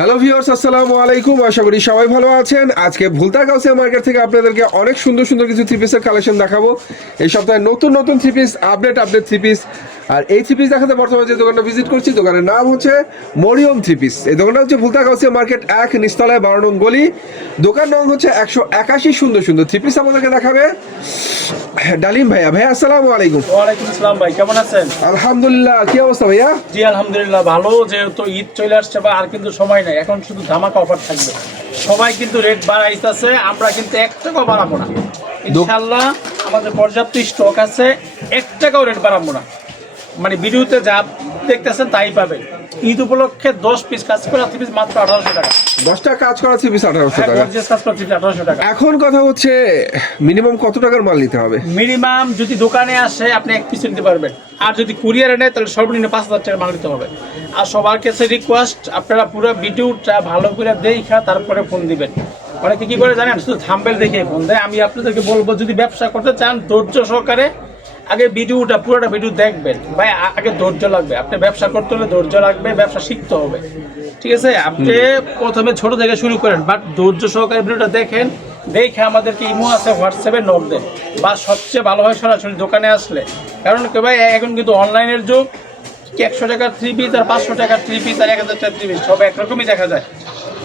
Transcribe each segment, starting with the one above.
Hello viewers, আসসালামু আলাইকুম। আশা করি সবাই ভালো আছেন। আজকে ভুলতা গাউসিয়া মার্কেট থেকে আপনাদেরকে অনেক সুন্দর সুন্দর কিছু থ্রি পিসের কালেকশন দেখাবো। এই সপ্তাহে নতুন নতুন three piece update three piece. আর এই থ্রি পিস দেখাতে বর্তমানে যে দোকানটা ভিজিট করছি, দোকানের নাম হচ্ছে মরিয়ম থ্রি পিস। এই দোকানটা হচ্ছে ভুলতা গাউসিয়া মার্কেট 1 নিচতলায় 12 নং গলি। দোকান নং হচ্ছে 181। সুন্দর সুন্দর থ্রি পিস আমাদেরকে দেখাবে ডালিম ভাইয়া। ভাইয়া আসসালামু আলাইকুম। ওয়ালাইকুম আসসালাম ভাই, কেমন আছেন? আলহামদুলিল্লাহ, কি অবস্থা ভাইয়া? জি আলহামদুলিল্লাহ ভালো। যেহেতু ঈদ চলে আসছে বা আর কিন্তু সময় নেই, এখন শুধু ধামাকা অফার থাকবে। সবাই কিন্তু রেট বাড়াইতেছে, আমরা কিন্তু 1 টাকাও বাড়াবো না ইনশাআল্লাহ। আমাদের পর্যাপ্ত স্টক আছে, 1 টাকাও রেট বাড়াবো না। মানে ভিডিওতে যা দেখতেছেন তাই পাবেন। ঈদ উপলক্ষে 10 পিস কাজ করা থ্রি পিস মাত্র 1800 টাকা। 10টা কাজ করা থ্রি পিস 1800 টাকা। কাজ করা থ্রি পিস 1800 টাকা। এখন কথা হচ্ছে মিনিমাম কত টাকার মাল নিতে হবে? মিনিমাম যদি দোকানে আসে আপনি 1 পিস নিতে পারবেন, আর যদি কুরিয়ারে নেয় তাহলে সর্বনিম্ন 5000 টাকার মাল নিতে হবে। আর সবার কাছে রিকোয়েস্ট, আপনারা পুরো ভিডিওটা ভালো করে দেখা তারপরে ফোন দিবেন। অনেকে কি করে জানেন, শুধু থাম্বনেল দেখে ফোন দেয়। আমি আপনাদেরকে বলবো, যদি ব্যবসা করতে চান ধৈর্য সহকারে আগে ভিডিওটা পুরোটা ভিডিও দেখবেন ভাই। আগে ধৈর্য লাগবে, আপনি ব্যবসা করতে হলে ধৈর্য লাগবে, ব্যবসা শিখতে হবে, ঠিক আছে? আপনি প্রথমে ছোট থেকে শুরু করেন, বাট ধৈর্য সহকারে ভিডিওটা দেখেন। দেখে আমাদেরকে ইমো আছে, হোয়াটসঅ্যাপে নক দেন, বা সবচেয়ে ভালো হয় সরাসরি দোকানে আসলে। কারণ কি ভাই, এখন কিন্তু অনলাইনের যুগ। 100 টাকার থ্রি পিস আর 500 টাকার থ্রি পিস আর 1000 টাকার থ্রি পিস সব একরকমই দেখা যায়।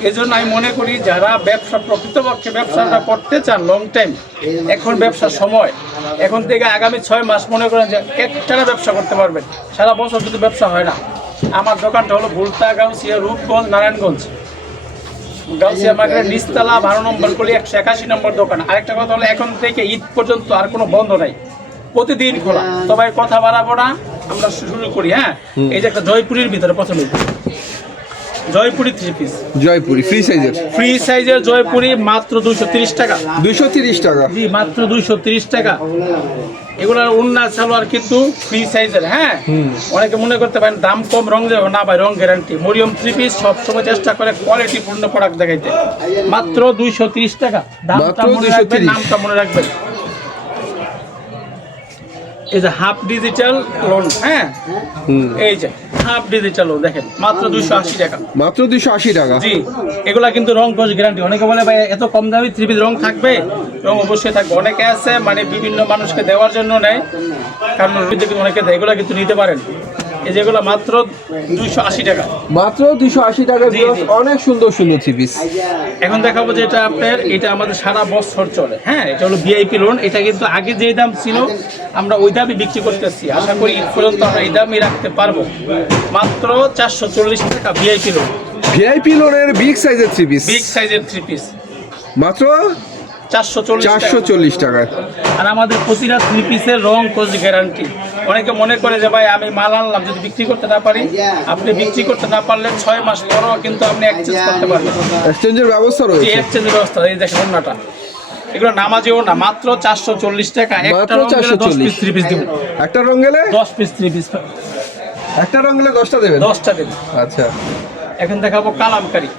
এই জন্য আমি মনে করি, যারা ব্যবসা প্রকৃতপক্ষে ব্যবসাটা করতে চান লং টাইম, এখন ব্যবসার সময়। এখন থেকে আগামী 6 মাস মনে করেন যে একটানা ব্যবসা করতে পারবেন। সারা বছর কিন্তু ব্যবসা হয় না। আমার দোকানটা হলো ভুলতা গাউসিয়া, রূপগঞ্জ, নারায়ণগঞ্জ। গাউসিয়া মার্কেটের নিচতলা 12 নম্বর গলি, 181 নম্বর দোকান। আরেকটা কথা হলো, এখন থেকে ঈদ পর্যন্ত আর কোনো বন্ধ নাই, প্রতিদিন খোলা। তবে কথা বাড়াবো না, আমরা শুরু করি। হ্যাঁ, এই যে একটা জয়পুরের ভিতরে প্রথমে Jaipuri three piece, Jaipuri free সাইজের জয়পুরি মাত্র 230 টাকা। 230 টাকা? জি, মাত্র 230 টাকা। এগুলোর উন্না সালোয়ার কিন্তু ফ্রি সাইজের। হ্যাঁ, অনেকে মনে করতে পারেন দাম কম, রং যাবে না ভাই, রং গ্যারান্টি। মরিয়ম থ্রি পিস সবসময় চেষ্টা করে কোয়ালিটি পূর্ণ প্রোডাক্ট দেখাইতে। মাত্র 230 টাকা। দামটা মনে রাখবেন, নামটা মনে রাখবেন। এই যে হাফ ডিজিটাল লোন। হ্যাঁ, এই যে হাফ ডিজিটাল লোন দেখেন, মাত্র 280 টাকা। মাত্র 280 টাকা? জি, এগুলা কিন্তু রং কস গ্যারান্টি। অনেকে বলে ভাই এত কম দামি থ্রি পিস রং থাকবে? রং অবশ্যই থাকবে। অনেকে আছে মানে বিভিন্ন মানুষকে দেওয়ার জন্য নেয়, কারণ অনেকে দেয়। এগুলা কিন্তু নিতে পারেন। এই যেগুলো মাত্র 280 টাকা। মাত্র 280 টাকা। অনেক সুন্দর সুন্দর থ্রি পিস। এখন দেখাবো যে এটা আপনার, এটা আমাদের সারা বছর চলে। হ্যাঁ, এটা হলো ভিআইপি লোন। এটা কিন্তু আগে যে দাম ছিল আমরা ওই দামই বিক্রি করতেছি। আশা করি ঈদ পর্যন্ত আমরা এই দামই রাখতে পারবো। মাত্র 440 টাকা ভিআইপি লোন। ভিআইপি লোনের বিগ সাইজের থ্রি পিস, বিগ সাইজের থ্রি পিস মাত্র 440 টাকা। আর আমাদের প্রতিটা থ্রি পিসের রং কোজ গ্যারান্টি। অনেকে মনে করে যে ভাই আমি মাল আনলাম, যদি বিক্রি করতে না পারি, আপনি বিক্রি করতে না পারলে 6 মাস পরও কিন্তু আপনি এক্সচেঞ্জ করতে পারবেন। এক্সচেঞ্জের ব্যবস্থা রয়েছে। এক্সচেঞ্জের ব্যবস্থা। এই দেখেন ওন্নাটা, এগুলো নামাজেও না, মাত্র 440 টাকা। একটা রং গেলে 10 পিস থ্রি পিস দিব। একটা রং গেলে 10 পিস থ্রি পিস। একটা রং গেলে 10টা দেবেন? 10টা দেবেন। আচ্ছা, এখন দেখাবো কালামকারী।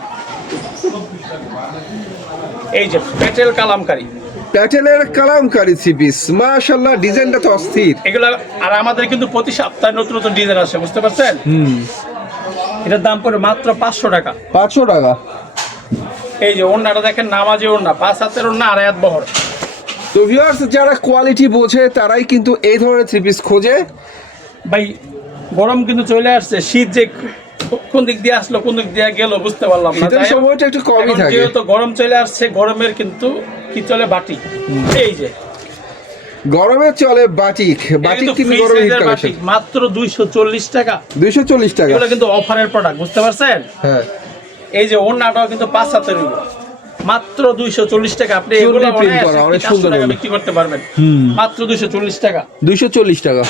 এই যে প্যাটেল কালামকারী, প্যাটেলের কালামকারী থ্রি পিস। মাশাআল্লাহ, ডিজাইনটা তো অস্থির এগুলো। আর আমাদের কিন্তু প্রতি সপ্তাহে নতুন নতুন ডিজাইন আসে, বুঝতে পারছেন? এটার দাম পড়ে মাত্র 500 টাকা। 500 টাকা। এই যে ওন্নাটা দেখেন, নামাজি ওন্না, 5 হাতের ওন্না, আড়াই হাত বহর। তো ভিউয়ার্স, যারা কোয়ালিটি বোঝে তারাই কিন্তু এই ধরনের থ্রি পিস খোঁজে। ভাই গরম কিন্তু চলে আসছে, শীত যে কোন দিক দিয়ে আসলো কোন দিক দিয়ে গেল বুঝতে পারলাম না। শীতের সময়টা একটু কমই থাকে। যেহেতু গরম চলে আসছে, গরমের কিন্তু কি চলে বাটিক। এই যে গরমে চলে বাটিক। বাটিক কিন্তু গরমে হিট কালেকশন। মাত্র 240 টাকা। 240 টাকা। এগুলো কিন্তু অফারের প্রোডাক্ট, বুঝতে পারছেন? হ্যাঁ, এই যে ওন্নাটাও কিন্তু 5 হাতের মাত্র 240 টাকা। আপনি এগুলো অনেক সুন্দর বিক্রি করতে পারবেন মাত্র 240 টাকা। 240 টাকা।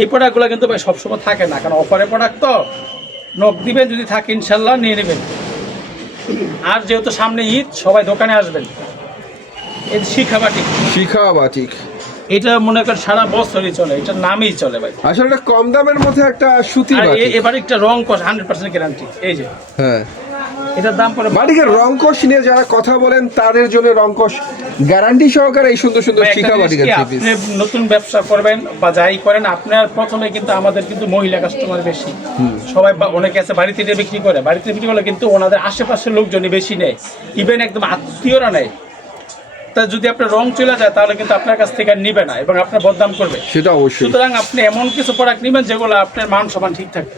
এই প্রোডাক্টগুলো কিন্তু ভাই সবসময় থাকে না, কারণ অফারের প্রোডাক্ট তো। নক দিবেন, যদি থাকে ইনশাল্লাহ নিয়ে নেবেন। আর যেহেতু সামনে ঈদ, সবাই দোকানে আসবেন। এই শিখা বাটিক। শিখা বাটিক এটা মনে করেন সারা বছরই চলে, এটার নামই চলে ভাই। আসলে এটা কম দামের মধ্যে একটা সুতি বাটিক। এবার একটা রং কস 100% গ্যারান্টি। এই যে হ্যাঁ, এটার দাম পড়ে বাটিকের রংকশ নিয়ে যারা কথা বলেন তাদের জন্য রংকশ গ্যারান্টি সহকারে এই সুন্দর সুন্দর একটা শিখা জিনিস বাটিকের কি, থ্রি আপনি পিস। নতুন ব্যবসা করবেন বা যাই করেন, আপনার প্রথমে কিন্তু আমাদের কিন্তু মহিলা কাস্টমার বেশি। সবাই অনেকে আছে বাড়িতে নিয়ে বিক্রি করে, বাড়িতে বিক্রি করলে কিন্তু ওনাদের আশেপাশের লোকজনই বেশি নেয়, ইভেন একদম আত্মীয়রা নেয়। তা যদি আপনার রং চলে যায় তাহলে কিন্তু আপনার কাছ থেকে আর নিবে না এবং আপনার বদনাম করবে। সেটা অবশ্যই। সুতরাং আপনি এমন কিছু প্রোডাক্ট নেবেন যেগুলো আপনার মান সমান ঠিক থাকে।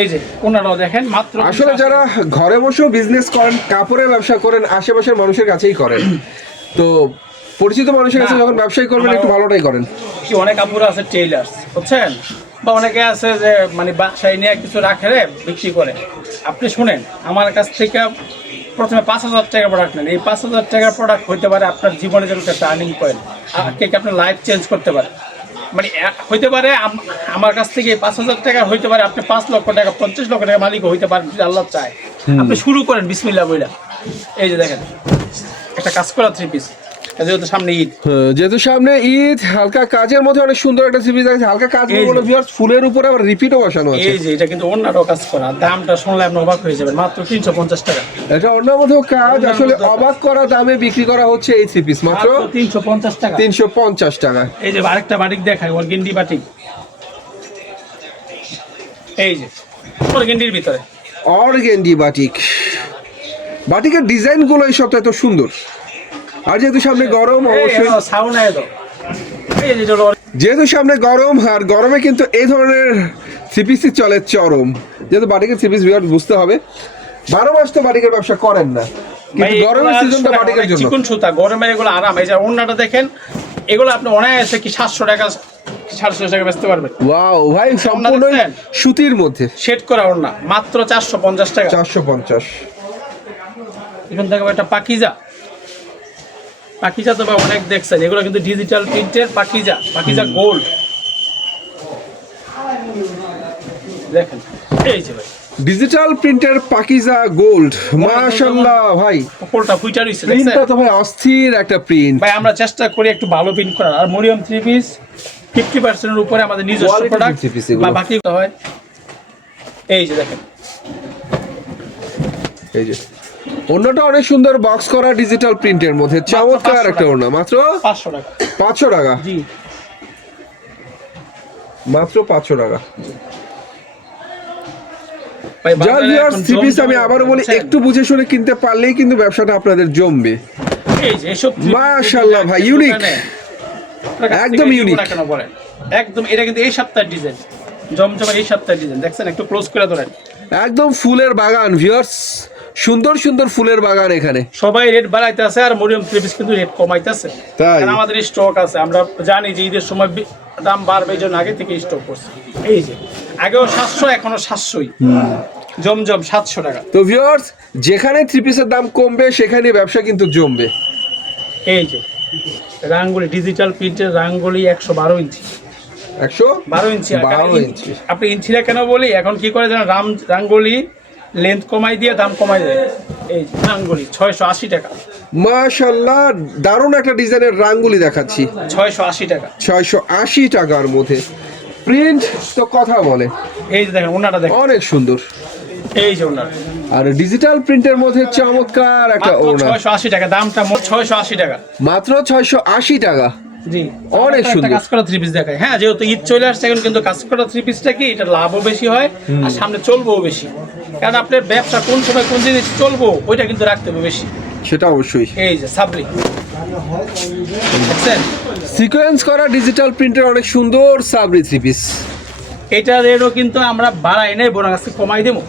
এই যে ওনারাও দেখেন মাত্র আসলে যারা ঘরে বসেও বিজনেস করেন, কাপড়ের ব্যবসা করেন, আশেপাশের মানুষের কাছেই করেন, তো পরিচিত মানুষের কাছে না, যখন ব্যবসায়ী করবেন একটু ভালোটাই করেন। কি অনেক আপুরা আছে টেইলার্স, বুঝছেন, বা অনেকে আছে যে মানে বাসায় নিয়ে কিছু রাখে রে বিক্রি করে। আপনি শুনেন, আমার কাছ থেকে প্রথমে 5,000 টাকা প্রোডাক্ট নেন। এই 5,000 টাকার প্রোডাক্ট হইতে পারে আপনার জীবনে যেন একটা টার্নিং পয়েন্ট, কে আপনার লাইফ চেঞ্জ করতে পারে। মানে হইতে পারে আমার কাছ থেকে 5,000 টাকা হইতে পারে আপনি 5 লক্ষ টাকা 50 লক্ষ টাকা মালিক হইতে পারেন যদি আল্লাহ চায়। আপনি শুরু করেন বিসমিল্লাহ বইলা। এই যে দেখেন একটা কাজ করা 3 পিস, যেহেতু সামনে ঈদ। যেহেতু সামনে ঈদ, হালকা কাজের মধ্যে অনেক সুন্দর একটা থ্রি পিস আছে। হালকা কাজ এই যে। বলে ভিউয়ার্স, ফুলের উপরে আবার রিপিটও বসানো আছে। এই যে এটা কিন্তু অন্যটাও কাজ করা, দামটা শুনলে আপনি অবাক হয়ে যাবেন, মাত্র 350 টাকা। এটা অন্য মতো কাজ, আসলে অবাক করা দামে বিক্রি করা হচ্ছে এই থ্রি পিস মাত্র 350 টাকা। 350 টাকা। এই যে আরেকটা বাটিক দেখাই, অর্গেন্ডি বাটিক। এই যে অর্গেন্ডির ভিতরে অর্গেন্ডি বাটিক। বাটিকের ডিজাইন গুলো এই সপ্তাহে তো সুন্দর, আর যেহেতু সামনে গরম অবশ্যই, সাউন্ড আয় দাও। এই যে এটা হলো যেহেতু সামনে গরম, আর গরমে কিন্তু এই ধরনের থ্রি পিসই চলে চরম। যেহেতু বাটিকের থ্রি পিস ভিউয়ার্স বুঝতে হবে 12 মাস তো বাটিকের ব্যবসা করেন না, কিন্তু গরমের সিজনটা বাটিকের জন্য। চিকন সুতা, গরমে এগুলো আরাম। এই যে ওন্নাটা দেখেন, এগুলো আপনি অনায়াসে কি 700 টাকা 750 টাকা বেচতে পারবেন। ওয়াও ভাই, সম্পূর্ণ দেখছেন? সুতির মধ্যে সেট করা ওন্না মাত্র 450 টাকা। 450। এখান থেকে একটা পাকিজা, পাকিজা তো ভাই অনেক দেখছেন, এগুলো কিন্তু ডিজিটাল প্রিন্টের পাকিজা, পাকিজা গোল্ড। দেখেন এই যে ভাই ডিজিটাল প্রিন্টের পাকিজা গোল্ড, মাশাআল্লাহ ভাই, উপরটা ফুইটা রইছে প্রিন্টটা দেখছেন তো ভাই অস্থির একটা প্রিন্ট। ভাই। আমরা চেষ্টা করি একটু ভালো প্রিন্ট করার। আর মরিয়ম 3 পিস 50% এর উপরে আমাদের নিজস্ব Quality প্রোডাক্ট, 3 piece এগুলো। বা বাকি হয়। এই যে দেখেন এই যে অন্যটা অনেক সুন্দর বক্স করা ডিজিটাল প্রিন্টের মধ্যে, চমৎকার 500 একটা টাকা। ওড়না, মাত্র 500 টাকা। 500 টাকা। জি মাত্র 500 টাকা। ভাই যার বাজারে ভিউয়ার্স এখন থ্রি পিস আমি জমজমাট আবারও বলি, বুঝছেন? একটু বুঝে শুনে কিনতে পারলেই কিন্তু ব্যবসাটা আপনাদের জমবে। এই যে এসব মাশাআল্লাহ ভাই, ইউনিক, একদম ইউনিক। কেন বলেন, একদম এটা কিন্তু এই সপ্তাহের ডিজাইন, জমজমের এই সপ্তাহের ডিজাইন। দেখছেন একটু ক্লোজ করে ধরেন, একদম ফুলের বাগান ভিউয়ার্স, সুন্দর সুন্দর ফুলের বাগান এখানে। সবাই রেট বাড়াইতেছে আর মরিয়ম 3 পিস কিন্তু রেট কমাইতেছে। তাই? কারণ আমাদের স্টক আছে, আমরা জানি যে ঈদের সময় দাম বাড়বে, এই জন্য আগে থেকে স্টক করছে। এই যে আগেও 700, এখনো 700ই জমজম 700 টাকা। তো ভিউয়ার্স, যেখানে থ্রি পিসের দাম কমবে সেখানে ব্যবসা কিন্তু জমবে। এই যে রাঙ্গুলি, ডিজিটাল প্রিন্টের রাঙ্গুলি 112 ইঞ্চি, 12 ইঞ্চি। 112 ইঞ্চি। আপনি ইঞ্চিটা কেন বলি, এখন কি করে জানেন, রাঙ্গুলি লেন্থ কমাই দিয়ে দাম কমাই দেয়। এই যে রাঙ্গুলি 680 টাকা, মাশাআল্লাহ, দারুণ একটা ডিজাইনের রাঙ্গুলি দেখাচ্ছি, 680 টাকা। 680 টাকার মধ্যে। প্রিন্ট তো কথা বলে, এই যে দেখেন ওনাটা দেখেন, অনেক সুন্দর। এই যে ওনার আর ডিজিটাল প্রিন্টের মধ্যে চমৎকার একটা মাত্র ওড়না, 680 টাকা, দামটা মোট 680 টাকা। মাত্র 680 টাকা। জি অনেক একটা সুন্দর। কাজ করা 3 পিস দেখায়। হ্যাঁ, যেহেতু ঈদ চলে আসছে, এখন কিন্তু কাজ করা 3 পিসটা কি, এটা লাভও বেশি হয় আর সামনে চলবেও বেশি। কারণ আপনার ব্যবসা কোন সময় কোন জিনিস চলবো ওইটা কিন্তু রাখতে হবে বেশি। সেটা অবশ্যই। এই যে সাবলি দেখছেন, সিকোয়েন্স করা ডিজিটাল প্রিন্টের অনেক সুন্দর সাবরি থ্রি পিস। এটা রেটও কিন্তু আমরা বাড়াই নাই, বরং আজকে কমাই দেবো।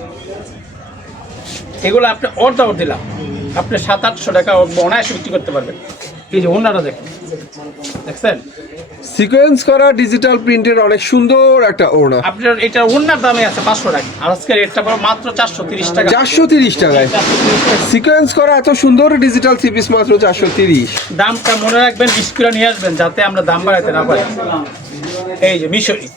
এগুলো আপনি অর্ডার দিলাম, আপনি 700-800 টাকা অনায়াসে বিক্রি করতে পারবেন। এই যে ওনারা দেখেন, দেখছেন সিকোয়েন্স করা ডিজিটাল প্রিন্টের অনেক সুন্দর একটা ওড়না, আপনার এটা ওনার দামে আছে 500 টাকা, আর আজকে রেটটা পড়ে মাত্র 430 টাকা। 430 টাকায় 430 টাকা। সিকোয়েন্স করা এত সুন্দর ডিজিটাল থ্রি পিস মাত্র 430। দামটা মনে রাখবেন, 20 কিলো নিয়ে আসবেন যাতে আমরা দাম বাড়াতে না পারি। এই যে মিশরি,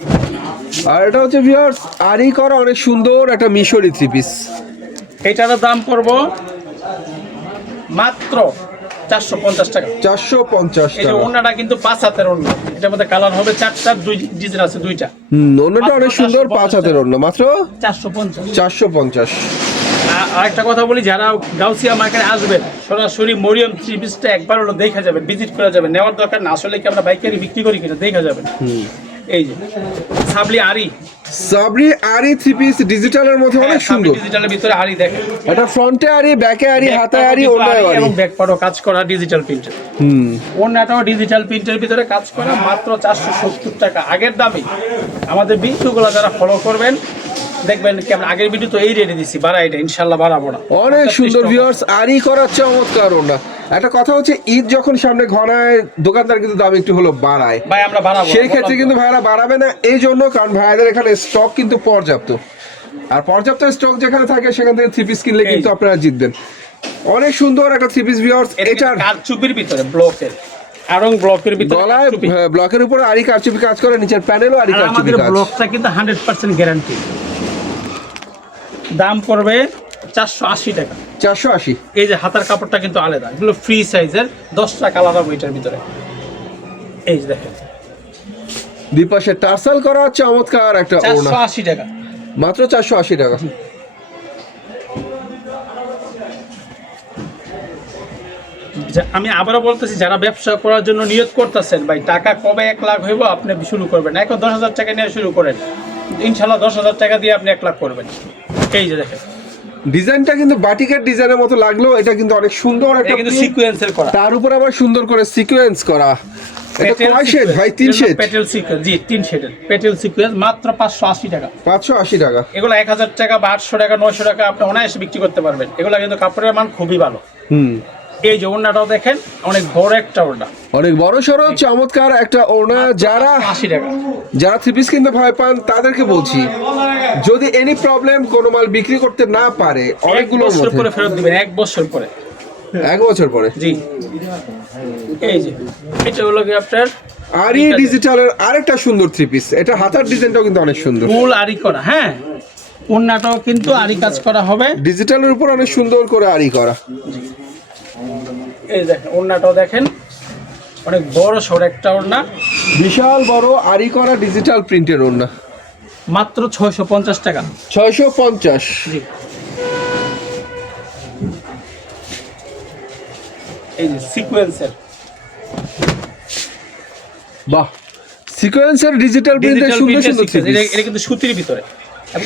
আর এটা হচ্ছে ভিউয়ার্স আরি করা অনেক সুন্দর একটা মিশরি থ্রি পিস। এটার দাম পড়বো মাত্র 450 টাকা। 450 এই যে টাকা। ওনাটা কিন্তু 5 হাতের ওনা, এটার মধ্যে কালার হবে 4টা, 2 ডিজাইন আছে 2টা। ওড়নাটা অনেক সুন্দর, 5 হাতের ওড়না, মাত্র 450। 450। আরেকটা কথা বলি, যারা গাউসিয়া মার্কেটে আসবেন সরাসরি মরিয়ম থ্রি পিসটা একবার হলো দেখা যাবেন, ভিজিট করা যাবে, নেওয়ার দরকার না। আসলে কি আমরা পাইকারি বিক্রি করি কিনা দেখা যাবেন। এই যে সাবলি আরি থ্রি পিস ডিজিটালের মধ্যে অনেক সুন্দর। ডিজিটালের ভিতরে আরি দেখেন, এটা ফ্রন্টে আরি, ব্যাকে আরি, হাতে আরি, ওড়নায় আরি এবং ব্যাক পাটও কাজ করা ডিজিটাল প্রিন্টের। ওড়নাটাও ডিজিটাল প্রিন্টের ভিতরে কাজ করা, মাত্র 470 টাকা। আগের দামে আমাদের ভিডিওগুলো যারা ফলো করবেন দেখবেন কি আমরা আগের ভিডিও তো এই রেটে দিছি, বাড়া এটা ইনশাআল্লাহ বাড়াবো না। অনেক সুন্দর ভিউয়ার্স, আরি করা চমৎকার ওড়না। একটা কথা হচ্ছে ঈদ যখন সামনে ঘনায় দোকানদার কিন্তু দাম একটু হলো বাড়ায়, ভাই আমরা বাড়াবো, সেই ক্ষেত্রে কিন্তু ভাইরা বাড়াবে না এই জন্য, কারণ ভাইদের এখানে স্টক কিন্তু পর্যাপ্ত, আর পর্যাপ্ত স্টক যেখানে থাকে সেখান থেকে থ্রি পিস কিনলে কিন্তু আপনারা জিতবেন। অনেক সুন্দর একটা থ্রি পিস ভিউয়ার্স। এটার কারচুপির ভিতরে ব্লকের আরং ব্লকের ভিতরে গলায় ব্লকের উপরে আরি কারচুপি কাজ করে, নিচের প্যানেলও আরি কারচুপি আমাদের কাজ। ব্লকটা কিন্তু 100% গ্যারান্টি। দাম পড়বে 480 টাকা। 480। এই যে হাতার কাপড়টা কিন্তু আলাদা, এগুলো ফ্রি সাইজের, 10টা কালার হবে এটার ভিতরে। এই যে দেখেন দুই পাশে টার্সাল করা চমৎকার একটা ওড়না, 480 টাকা মাত্র 480 টাকা। আমি আবারও বলতেছি, যারা ব্যবসা করার জন্য নিয়ত করতেছেন ভাই টাকা কবে 1 লাখ হইব আপনি শুরু করবেন, এখন 10,000 টাকা নিয়ে শুরু করেন, ইনশাল্লাহ 10,000 টাকা দিয়ে আপনি 1 লাখ করবেন। এই যে দেখেন ডিজাইনটা কিন্তু বাটিকের ডিজাইনের মতো লাগলো, এটা কিন্তু অনেক সুন্দর একটা কিন্তু print, সিকোয়েন্সের করা, তার উপর আবার সুন্দর করে সিকোয়েন্স করা। এটা কয় শেড ভাই? 3 শেড পেটেল সিকোয়েন্স, জি 3 শেডের পেটেল সিকোয়েন্স, মাত্র 580 টাকা। 580 টাকা। এগুলো 1000 টাকা বা 800 টাকা 900 টাকা আপনি অনায়াসে বিক্রি করতে পারবেন। এগুলো কিন্তু কাপড়ের মান খুবই ভালো। এই যে ওড়নাটাও দেখেন, অনেক বড় একটা ওড়না, অনেক বড় সড়ো চমৎকার একটা ওড়না। যারা 80 টাকা, যারা থ্রি পিস কিনতে ভয় পান তাদেরকে বলছি, যদি এনি প্রবলেম কোনো মাল বিক্রি করতে না পারে, অনেকগুলো 1 বছর পরে ফেরত দিবেন, 1 বছর পরে, 1 বছর পরে। জি এই যে এটা হলো কি আপনার আরি ডিজিটালের আরেকটা সুন্দর থ্রি পিস, এটা হাতার ডিজাইনটাও কিন্তু অনেক সুন্দর, ফুল আরি করা। হ্যাঁ, ওড়নাটাও কিন্তু আরি কাজ করা হবে, ডিজিটালের উপর অনেক সুন্দর করে আরি করা। এই দেখেন ওড়নাটাও দেখেন, অনেক বড় সড় একটা ওড়না, বিশাল বড় আরি করা ডিজিটাল প্রিন্টের ওড়না, মাত্র 650 টাকা। 650। জি এই যে সিকোয়েন্সের, বাহ, সিকোয়েন্সের ডিজিটাল প্রিন্টের সুন্দর সুন্দর থ্রি পিস। এটা কিন্তু সুতির ভিতরে,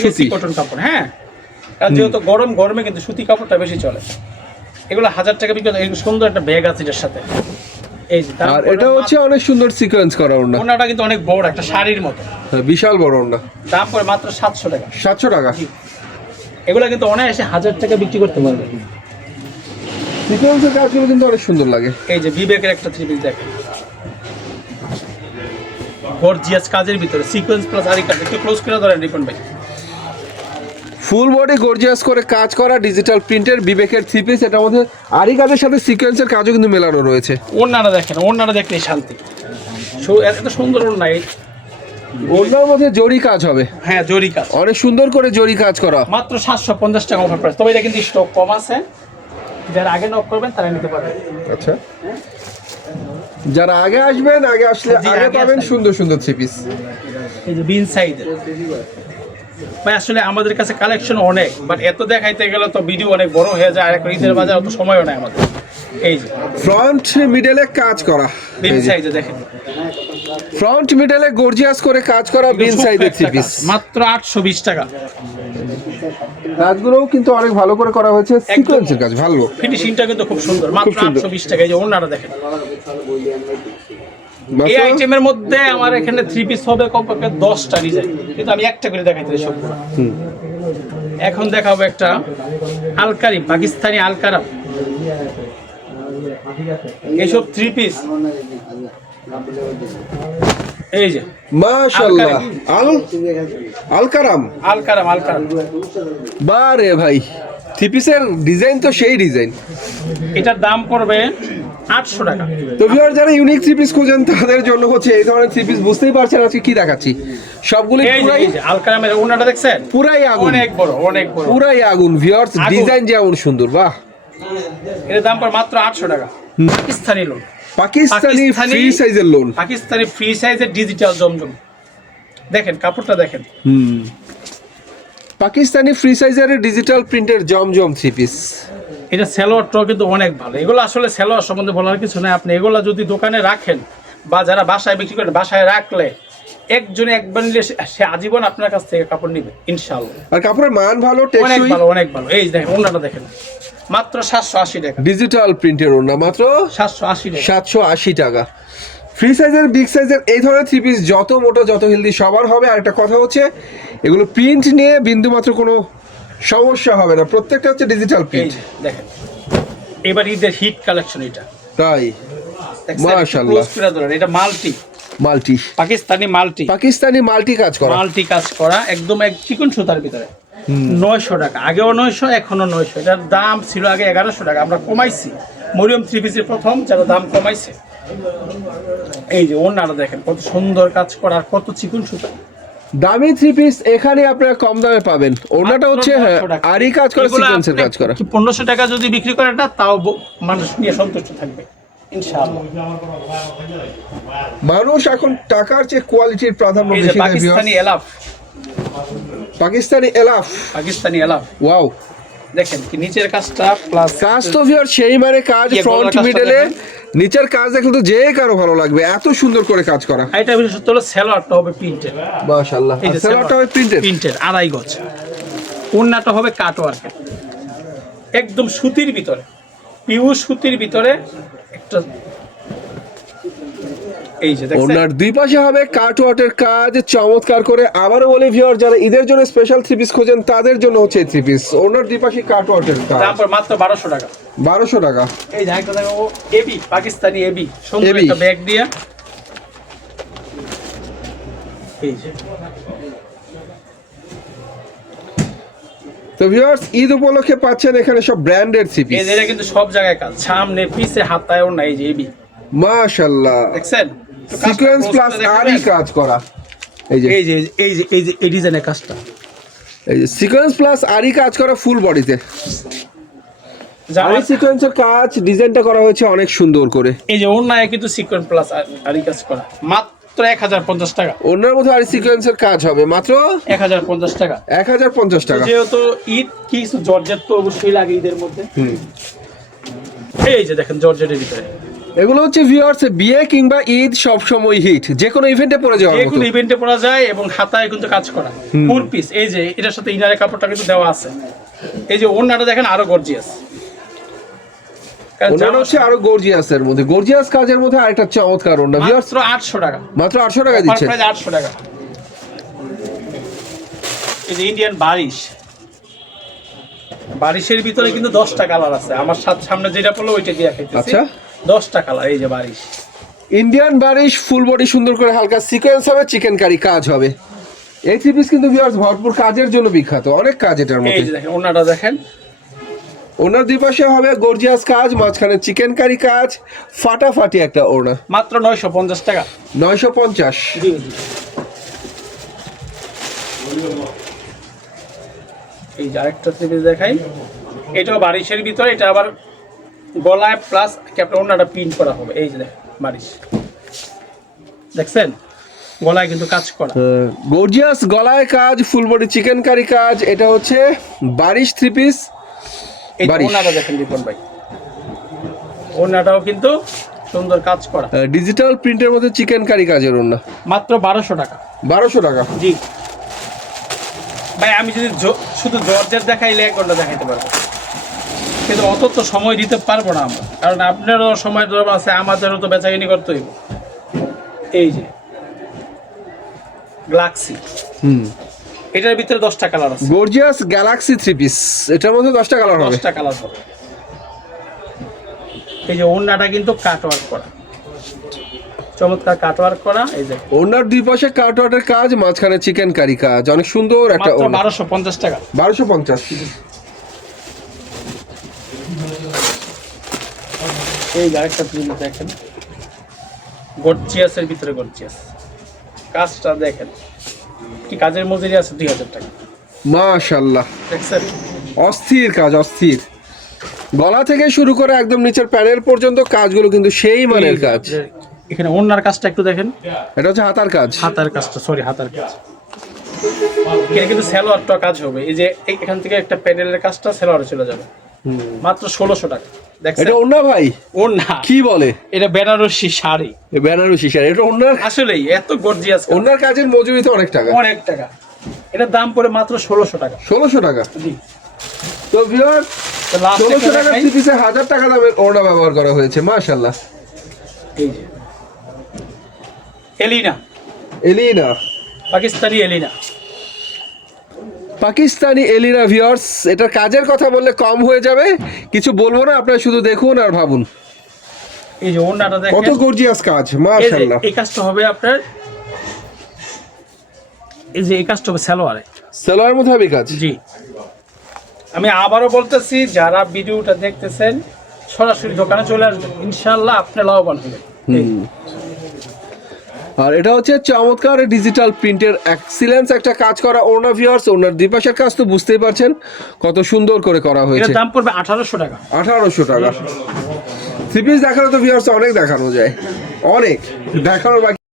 সুতি কটন কাপড়। হ্যাঁ, কারণ যেহেতু গরমে কিন্তু সুতি কাপড়টা বেশি চলে। এগুলো 1000 টাকা বিক্রি, এগুলো সুন্দর একটা ব্যাগ আছে এটার সাথে। এই যে আর এটা হচ্ছে অনেক সুন্দর সিকোয়েন্স করা ওড়না, ওড়নাটা কিন্তু অনেক বড় একটা শাড়ির মতো, বিশাল বড় ওড়না। দাম পড়ে মাত্র 700 টাকা। 700 টাকা। এগুলো কিন্তু অনায়াসে 1000 টাকা বিক্রি করতে পারবে। সিকোয়েন্সের কাজগুলো কিন্তু অনেক সুন্দর লাগে। এই যে বিবেকের একটা থ্রি পিস দেখেন, গর্জিয়াস কাজের ভিতরে সিকোয়েন্স প্লাস আরি কাজ। একটু ক্লোজ করে ধরেন রিপন ভাই। ফুল বডি গর্জিয়াস করে কাজ করা ডিজিটাল প্রিন্টের বিবেকের থ্রি পিস, এটার মধ্যে আরি কাজের সাথে সিকোয়েন্সের কাজও কিন্তু মেলানো রয়েছে। ওড়নাটা দেখেন, ওড়নাটা দেখলে শান্তি, এত সুন্দর ওড়না। ওড়নার মধ্যে জরি কাজ হবে, হ্যাঁ জরি কাজ, অনেক সুন্দর করে জরি কাজ করা, মাত্র 750 টাকা অফার প্রাইস। তবে এটা কিন্তু স্টক কম আছে, যারা আগে নক করবেন তারা নিতে পারবেন। আচ্ছা, যারা আগে আসবেন, আগে আসলে আগে পাবেন সুন্দর সুন্দর থ্রি পিস। এই যে বিন সাইজের ভাই, আসলে আমাদের কাছে কালেকশন অনেক, বাট এত দেখাইতে গেলে তো ভিডিও অনেক বড় হয়ে যায়, আর এখন ঈদের বাজার অত সময়ও নাই আমাদের। এই যে ফ্রন্ট মিডলে কাজ করা, বিন সাইজে দেখেন, ফ্রন্ট মিডলে গর্জিয়াস করে কাজ করা বিন সাইজের থ্রি পিস, মাত্র 820 টাকা। কাজগুলোও কিন্তু অনেক ভালো করে করা হয়েছে, সিকোয়েন্সের কাজ ভালো, ফিনিশিংটা কিন্তু খুব সুন্দর, মাত্র 820 টাকা। এই যে ওড়নাটা দেখেন, এই আইটেমের মধ্যে আমার এখানে থ্রি পিস হবে কমপক্ষে 10টা ডিজাইন, কিন্তু আমি একটা করে দেখাইতে সবগুলো। এখন দেখাবো একটা আলকারি, পাকিস্তানি আলকারাম, এইসব থ্রি পিস। এই যে মাশাআল্লাহ, আলকারাম, আলকারাম, আলকারাম। বারে ভাই, থ্রি পিসের ডিজাইন তো সেই ডিজাইন। এটার দাম পড়বে 800 টাকা। তো ভিউয়ার, যারা ইউনিক থ্রি পিস খোঁজেন তাদের জন্য হচ্ছে এই ধরনের থ্রি পিস। বুঝতেই পারছেন আজকে কি দেখাচ্ছি, সবগুলো পুরাই আলকারামের ওড়নাটা দেখছেন, পুরাই আগুন, অনেক বড়, অনেক বড়, পুরাই আগুন ভিউয়ার্স, ডিজাইন যেমন সুন্দর, বাহ। এর দাম পড়ে মাত্র 800 টাকা। পাকিস্তানি লোন, পাকিস্তানি ফ্রি সাইজের লোন, পাকিস্তানি ফ্রি সাইজের ডিজিটাল জমজম। দেখেন কাপড়টা দেখেন, পাকিস্তানি ফ্রি সাইজের ডিজিটাল প্রিন্টের জমজম থ্রি পিস। এটা সেলোয়ারটাও কিন্তু অনেক ভালো। এগুলো আসলে সেলোয়ার সম্বন্ধে বলার কিছু নাই। আপনি এগুলো যদি দোকানে রাখেন বা যারা বাসায় বিক্রি করেন, বাসায় রাখলে একজনে একবার নিলে সে আজীবন আপনার কাছ থেকে কাপড় নিবে ইনশাআল্লাহ। আর কাপড়ের মান ভালো, অনেক টেকসই, ভালো, অনেক ভালো। এই দেখেন ওন্নাটা দেখেন, মাত্র 780 টাকা। ডিজিটাল প্রিন্টের ওড়না মাত্র 780 টাকা। 780 টাকা। ফ্রি সাইজের, বিগ সাইজের এই ধরনের থ্রি পিস যত মোটা যত হেলদি সবার হবে। আর একটা কথা হচ্ছে এগুলো প্রিন্ট নিয়ে বিন্দুমাত্র কোনো সমস্যা হবে না, প্রত্যেকটা হচ্ছে ডিজিটাল এই প্রিন্ট। যে দেখেন, এবার ঈদের হিট কালেকশন এটা। তাই দেখছেন? মাশাআল্লাহ। close করে ধরেন, এটা multi, multi, Pakistani multi, Pakistani multi কাজ করা। মাল্টি কাজ করা, একদম এক চিকন সুতার ভিতরে। 900 টাকা, আগেও 900, এখনো 900। এটার দাম ছিল আগে 1100 টাকা, আমরা কমাইছি। মরিয়ম থ্রি পিসের প্রথম যারা দাম কমাইছে। এই যে ওন্নাটা দেখেন কত সুন্দর কাজ করা, আর কত চিকন সুতা। দামি থ্রি পিস এখানে আপনারা কম দামে পাবেন। ওড়নাটা হচ্ছে হ্যাঁ আরই কাজ করা, এগুলো সিকোয়েন্সের আপনি কাজ করা। 1500 টাকা যদি বিক্রি করেন না, তাও মানুষ নিয়ে সন্তুষ্ট থাকবে ইনশাআল্লাহ। মানুষ এখন টাকার চেয়ে কোয়ালিটির প্রাধান্য এই যে বেশি দেয়। পাকিস্তানি এলাফ, পাকিস্তানি এলাফ, পাকিস্তানি এলাফ ওয়াও। দেখেন কি নিচের কাজটা প্লাস কাজ তো ভিউয়ার সেই মানে কাজ, ইয়ে, ফ্রন্ট গলার কাজটা মিডলে দেখেন। নিচের কাজ দেখলে তো যে কারো ভালো লাগবে, এত সুন্দর করে কাজ করা। এটা বিশেষত হলো সেলোয়ারটা হবে প্রিন্টের। মাশাআল্লাহ। এই আর যে সেলারটা হবে প্রিন্টেড। প্রিন্টের 2.5 গজ। ওন্নাটা হবে কাট ওয়ার্কের, একদম সুতির ভিতরে, পিওর সুতির ভিতরে একটা। এই যে দেখছেন, ওনার দুই পাশে হবে কাট ওয়ার্কের কাজ চমৎকার করে। আবারও বলি ভিউয়ার, যারা ঈদের জন্য স্পেশাল থ্রি পিস খোঁজেন তাদের জন্য হচ্ছে এই থ্রি পিস। ওনার দুই পাশে কাট ওয়ার্কের কাজ, দাম পড়ে মাত্র 1200 টাকা। 1200 টাকা। এই যে একটা দেখো এবি, পাকিস্তানি এবি, সুন্দর এবি। একটা ব্যাগ দিয়া। এই যে তো ভিউয়ার্স, ঈদ উপলক্ষে পাচ্ছেন এখানে সব ব্র্যান্ডের থ্রি এই পিস। যে এটা কিন্তু সব জায়গায় কাজ, সামনে পিছে হাতায়ও না। এই যে এবি মাশাআল্লাহ, দেখছেন, সিকোয়েন্স প্লাস আরই কাজ করা। এই যে এই যে এই যে এই যে এই ডিজাইনের কাজটা, এই যে সিকোয়েন্স প্লাস আরই কাজ করা ফুল বডিতে। আরই সিকোয়েন্সের কাজ ডিজাইনটা করা হয়েছে অনেক সুন্দর করে। এই যে ওন্নায় কিন্তু সিকোয়েন্স প্লাস আরই কাজ করা, মাত্র 1050 টাকা। ওনার মধ্যে আরই সিকোয়েন্সের কাজ হবে মাত্র 1050 টাকা। 1050 টাকা। যেহেতু ঈদ, কিছু জর্জেট তো অবশ্যই লাগে ঈদের মধ্যে। এই যে দেখেন জর্জেটের ভিতরে, এগুলো হচ্ছে ভিউয়ার্স বিয়ে কিংবা ঈদ সব সময় হিট, যে কোনো ইভেন্টে পরে যাওয়ার মতো। এগুলো ইভেন্টে পরা যায় এবং হাতায় কিন্তু কাজ করা ফুল পিস। এই যে এটার সাথে ইনারের কাপড়টা কিন্তু দেওয়া আছে। এই যে ওন্নাটা দেখেন আরো গর্জিয়াস। ওনার হচ্ছে আরো গর্জিয়াস এর মধ্যে, গর্জিয়াস কাজের মধ্যে আরেকটা চমৎকার ওন্না ভিউয়ার্স, মাত্র 800 টাকা। মাত্র 800 টাকা দিচ্ছে। 800 টাকা। এই যে ইন্ডিয়ান বারিশ, বারিশের ভিতরে কিন্তু 10টা কালার আছে। আমার সামনে যেটা পড়লো ওইটা দিয়ে খাইতেছি। আচ্ছা, 10টা কালার। এই যে বারিশ, ইন্ডিয়ান বারিশ, ফুল বডি সুন্দর করে হালকা সিকোয়েন্স হবে, চিকেন কারি কাজ হবে। এই থ্রি পিস কিন্তু ভিউয়ার্স ভরপুর কাজের জন্য বিখ্যাত, অনেক কাজ এটার এই মধ্যে। যে দেখেন ওন্নাটা দেখেন, ওনার দুই পাশে হবে গর্জিয়াস কাজ, মাঝখানে চিকেন কারি কাজ, ফাটাফাটি একটা ওড়না। মাত্র 950 টাকা। 950। জি জি। এই যে আরেকটা সিরিজ দেখাই, এটাও বারিশের ভিতরে। এটা আবার গলায় প্লাস ক্যাপটা ওন্নাটা প্রিন্ট করা হবে। এই যে দেখেন বারিশ, দেখছেন গলায় কিন্তু কাজ করা। গর্জিয়াস গলায় কাজ, ফুল বডি চিকেন কারি কাজ। এটা হচ্ছে বারিশ থ্রি পিস। এই যে বারিশ। ওন্নাটা দেখেন রিপন ভাই, ওন্নাটাও কিন্তু সুন্দর কাজ করা। ডিজিটাল প্রিন্টের মধ্যে চিকেন কারি কাজের ওড়না, মাত্র 1200 টাকা। 1200 টাকা। জি ভাই, আমি যদি শুধু জর্জেট দেখাইলে 1 ঘন্টা দেখাইতে পারবো, কিন্তু অত তো সময় দিতে পারবো না আমরা, কারণ আপনারও সময় দরকার আছে, আমাদেরও তো বেচাকিনি করতে হইব। এই যে গ্যালাক্সি, এটার ভিতরে 10টা কালার আছে। গর্জিয়াস গ্যালাক্সি থ্রি পিস, এটার মধ্যে 10টা কালার হবে। 10টা কালার হবে। এই যে ওন্নাটা কিন্তু কাটওয়ার্ক করা, চমৎকার কাটওয়ার্ক করা। এই যে ওনার দুই পাশে কাটওয়ার্কের কাজ, মাঝখানে চিকেন কারি কাজ, অনেক সুন্দর একটা মাত্র ওড়না। 1250 টাকা। 1250। এই যে আরেকটা প্রিন্ট দেখেন, গর্জিয়াসের ভিতরে গর্জিয়াস কাজটা দেখেন, কি কাজের মজুরি আছে 2000 টাকা। মাশাআল্লাহ, দেখছেন অস্থির কাজ, অস্থির। গলা থেকে শুরু করে একদম নিচের প্যানেল পর্যন্ত কাজগুলো কিন্তু সেই মানের কাজ। এখানে ওন্নার কাজটা একটু দেখেন, এটা হচ্ছে হাতার কাজ। হাতার কাজটা, সরি হাতার কাজ। এখানে কিন্তু সেলোয়ারটা কাজ হবে, এই যে এখান থেকে একটা প্যানেলের কাজটা সেলোয়ারে চলে যাবে, মাত্র 1600 টাকা। দেখছেন এটা ওন্না ভাই? ওর না, কি বলে? এটা বেনারসি শাড়ি, এ বেনারসি শাড়ি, এটা ওন্নার? আসলেই এত গর্জিয়াস, ওন্নার কাজের মজুরি তো অনেক টাকা। অনেক টাকা। এটার দাম পড়ে মাত্র 1600 টাকা। 1600 টাকা? জি। তো ভিউয়ার, তো last 1600 একটা টাকা দেখাই। থ্রি পিসে 1000 টাকা দামের ওড়না ব্যবহার করা হয়েছে, মাশাআল্লাহ। এই যে এলিনা, এলিনা, পাকিস্তানি এলিনা। পাকিস্তানি এলিনা ভিউয়ার্স, এটার কাজের কথা বললে কম হয়ে যাবে, কিছু বলবো না, আপনারা শুধু দেখুন আর ভাবুন এই যে ওড়নাটা কত দেখেন, গর্জিয়াস কাজ, এই যে মাশাআল্লাহ। এই কাজটা হবে আপনার, এই যে এই কাজটা হবে সালোয়ারে। সালোয়ার মোতাবেক কাজ। জি, আমি আবারও বলতেছি, যারা ভিডিওটা দেখতেছেন সরাসরি দোকানে চলে আসবেন, ইনশাআল্লাহ আপনি লাভবান হবেন। আর এটা হচ্ছে চমৎকার ডিজিটাল প্রিন্টের এক্সিলেন্স একটা কাজ করা ওড়না ভিউয়ার্স। ওড়নার দুই পাশের কাজ তো বুঝতেই পারছেন কত সুন্দর করে করা হয়েছে। এটার দাম পড়বে 1800 টাকা। 1800 টাকা। থ্রি পিস দেখানো তো ভিউয়ার্স অনেক দেখানো যায়, অনেক দেখানোর বাকি